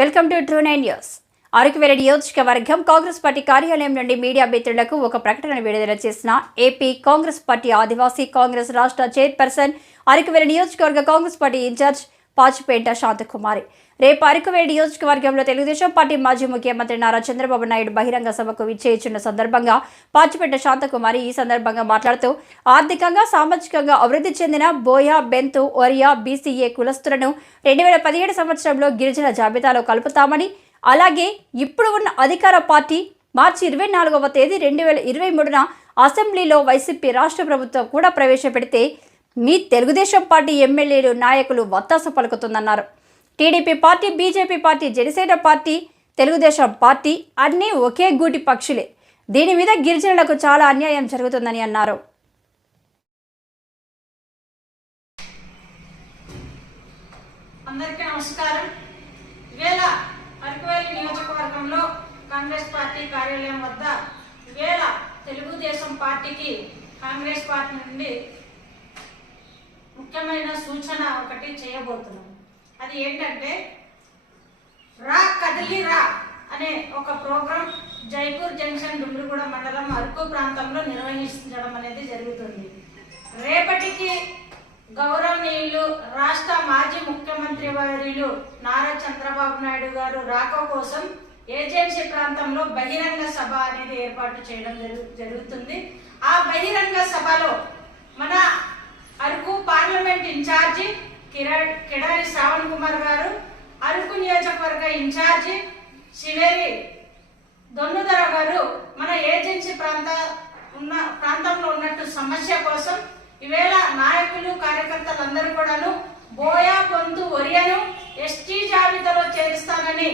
Welcome to true 9 news. Araku Valley నియోజకవర్గం Congress party కార్యాలయం నుండి మీడియా మిత్రులకు ఒక ప్రకటన విడుదల చేసిన ఏపీ కాంగ్రెస్ పార్టీ ఆదివాసీ కాంగ్రెస్ రాష్ట్ర చైర్పర్సన్, అరకువేలి నియోజకవర్గ కాంగ్రెస్ పార్టీ ఇన్ఛార్జ్ పాచిపేట శాంతకుమారి. రేపు అరకువేలి నియోజకవర్గంలో తెలుగుదేశం పార్టీ మాజీ ముఖ్యమంత్రి నారా చంద్రబాబు నాయుడు బహిరంగ సభకు విచ్చేయించిన సందర్భంగా పాచిపేట శాంతకుమారి ఈ సందర్భంగా మాట్లాడుతూ, ఆర్థికంగా సామాజికంగా అభివృద్ధి చెందిన బోయా, బెంతు, ఒరియా, బీసీఏ కులస్తులను 2017 సంవత్సరంలో గిరిజన జాబితాలో కలుపుతామని, అలాగే ఇప్పుడు ఉన్న అధికార పార్టీ మార్చి 24వ తేదీ 2023న అసెంబ్లీలో వైసీపీ రాష్ట్ర ప్రభుత్వం కూడా ప్రవేశపెడితే మీ తెలుగుదేశం పార్టీ ఎమ్మెల్యేలు, నాయకులు వత్తాసు పలుకుతుందన్నారు. TDP party, BJP party, Janasena party, Telugu Desam party అన్నీ ఒకే గూటి పక్షులే. దీని మీద గిరిజనులకు చాలా అన్యాయం జరుగుతుందని అన్నారు. అందరికీ నమస్కారం. ఇవేళ అరకువేలి నియోజకవర్గంలో కాంగ్రెస్ పార్టీ కార్యాలయం వద్ద ఇవేళ తెలుగుదేశం పార్టీకి కాంగ్రెస్ పార్టీ నుండి ముఖ్యమైన సూచన ఒకటి చేయబోతున్నాం. అది ఏంటంటే, రా కదిలి రా అనే ఒక ప్రోగ్రాం జైపూర్ జంక్షన్, డుమ్రిగూడ మండలం, అరకు ప్రాంతంలో నిర్వహించడం అనేది జరుగుతుంది. రేపటికి గౌరవనీయులు రాష్ట్ర మాజీ ముఖ్యమంత్రి వర్యులు నారా చంద్రబాబు నాయుడు గారు రాక కోసం ఏజెన్సీ ప్రాంతంలో బహిరంగ సభ అనేది ఏర్పాటు చేయడం జరుగుతుంది. ఆ బహిరంగ సభలో మన అరకు పార్లమెంట్ ఇన్ఛార్జి కిడారి శ్రావణ్ కుమార్ గారు, అరకు నియోజకవర్గ ఇన్ఛార్జి శివేరి దొన్నుదర గారు మన ఏజెన్సీ ప్రాంతంలో ఉన్నట్టు సమస్య కోసం ఈవేళ నాయకులు, కార్యకర్తలందరూ కూడాను బోయా, బొంతు, ఒరియను ఎస్టీ జాబితాలో చేరుస్తానని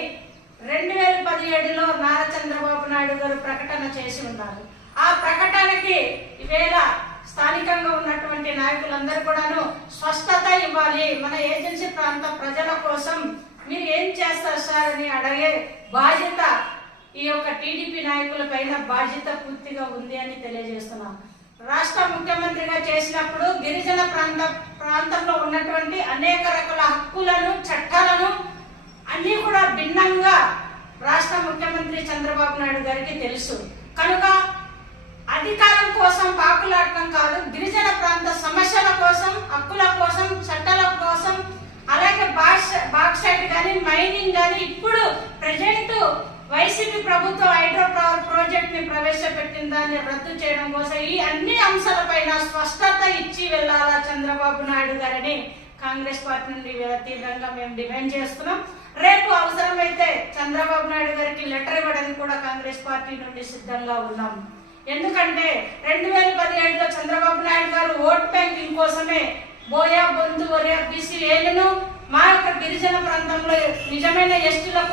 2017లో నారా చంద్రబాబు నాయుడు గారు ప్రకటన చేసి ఉన్నారు. ఆ ప్రకటనకి ఈవేళ స్థానికంగా ఉన్నటువంటి నాయకులందరూ కూడాను స్పష్టత ఇవ్వాలి. మన ఏజెన్సీ ప్రాంత ప్రజల కోసం మీరు ఏం చేస్తారు సార్ అని అడిగే బాధ్యత ఈ యొక్క టీడీపీ నాయకుల పైన బాధ్యత పూర్తిగా ఉంది అని తెలియజేస్తున్నాం. రాష్ట్ర ముఖ్యమంత్రిగా చేసినప్పుడు గిరిజన ప్రాంతంలో ఉన్నటువంటి అనేక రకాల హక్కులను, చట్టాలను అన్ని కూడా భిన్నంగా రాష్ట్ర ముఖ్యమంత్రి చంద్రబాబు నాయుడు గారికి తెలుసు. కనుక అధికారం కోసం పాకులాడటం కాదు, గిరిజన ప్రాంత సమస్యల కోసం, హక్కుల కోసం, చట్టాల కోసం, అలాగే బాక్సైట్ కానీ, మైనింగ్ కానీ, ఇప్పుడు ప్రజెంట్ వైసీపీ ప్రభుత్వం హైడ్రో పవర్ ప్రాజెక్ట్ ని ప్రవేశపెట్టిన దాన్ని రద్దు చేయడం కోసం ఈ అన్ని అంశాలపైన స్పష్టత ఇచ్చి వెళ్ళాలా చంద్రబాబు నాయుడు గారని కాంగ్రెస్ పార్టీ నుండి తీవ్రంగా మేము డిమాండ్ చేస్తున్నాం. రేపు అవసరమైతే చంద్రబాబు నాయుడు గారికి లెటర్ ఇవ్వడానికి కూడా కాంగ్రెస్ పార్టీ నుండి సిద్ధంగా ఉన్నాం. ఎందుకంటే 2017లో చంద్రబాబు నాయుడు గారు ఓట్ బ్యాంకింగ్ కోసమే బోయా, బొంతు, ఒరియా, బీసీఏలను మా యొక్క గిరిజన ప్రాంతంలో నిజమైన ఎస్టీలకు